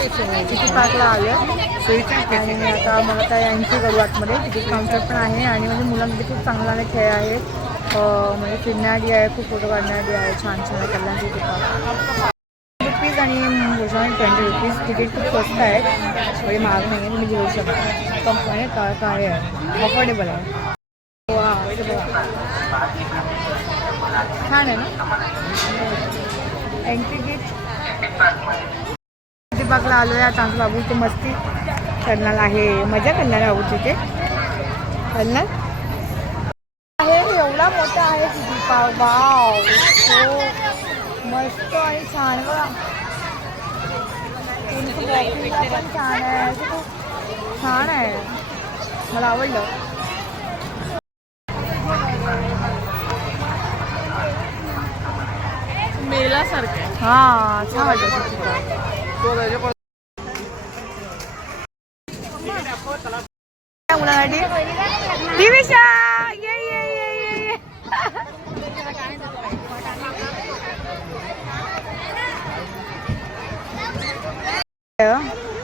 City पार्कला आलो आणि आता मला काय एंट्री करू आतमध्ये. तिकीट काउंटर पण आहे आणि म्हणजे मुलांमध्ये खूप चांगला खेळ आहे. म्हणजे फिरण्याआधी आहे, खूप फोटो काढण्याआधी आहे. छान छान कल्याण सिटी पार्क रुपीज आणि भोजन 20 रुपीज. तिकीट खूप स्वस्त आहे, म्हणजे महाग नाही आहे, तुम्ही घेऊ शकता. कंपनी काय आहे, अफोर्डेबल आहे. छान आहे ना एंट्री गेट. सिटी पार्कला आलो आहे आता. आमचं बाबू ते मस्ती करणार आहे, मजा करणार आहे बाबू तिथे करणार आहे. एवढा मोठा आहे सिटी पार्क. वाव, हो मस्त आणि छान बघा. पण छान आहे, असं खूप छान आहे, मला आवडलं. मेलासारखं आहे. हां छान वाटतं. मुलांसाठी दिविशा ये ये ये ये ये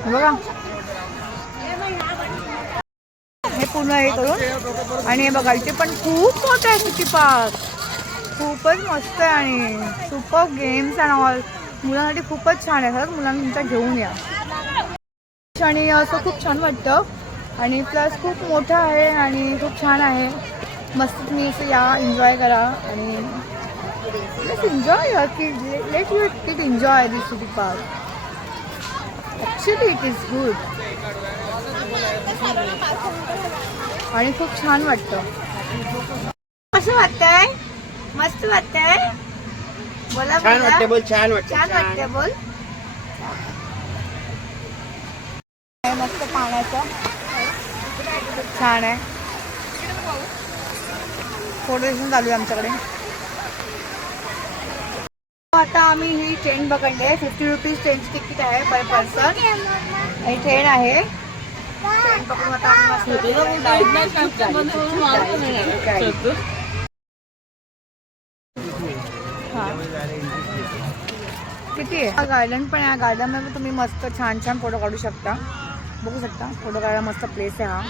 बघा हे पूर्ण हे करून. आणि हे बघा इथे पण खूप मोठं आहे सिटी पार्क, खूपच मस्त आहे आणि सुपर गेम्स अँड ऑल. मुलांसाठी खूपच छान आहे, खरंच मुलांना तुमच्या घेऊन या. आणि असं खूप छान वाटतं आणि प्लस खूप मोठं आहे आणि खूप छान आहे. मस्त तुम्ही असं या, एन्जॉय करा आणि लेट्स एन्जॉय की let you kid enjoy this city park. Actually it is good आणि खूप छान वाटतं. कसं वाटतंय? मस्त वाटतंय. बोला छान वाटते बोल. छान वाटते बोल. मस्त पाण्याचं छान आहे. फोटो सेशन चालू आहे आमच्याकडे. आता आम्ही ही ट्रेन पकडली आहे. 50 रुपीज ट्रेनची तिकीट आहे पर पर्सन. ही ट्रेन आहे. ट्रेन पकडून आता आम्ही किती आहे. गार्डन पण आहे. गार्डनमध्ये तुम्ही मस्त छान छान फोटो काढू शकता. बघू शकता फोटो काढायला मस्त प्लेस आहे हा.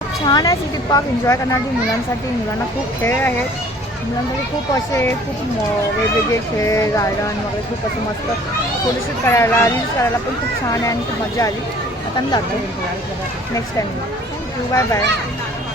छान आहे सिटी पार्क. एन्जॉय करण्यासाठी मुलांसाठी. मुलांना खूप खेळ आहेत. मुलांसाठी खूप असे खूप वेगवेगळे खेळ, गार्डन वगैरे खूप असं मस्त फोटोशूट करायला, रील्स करायला पण खूप छान आहे आणि खूप मजा आली. आता मी जाते next time. Thank you, bye bye.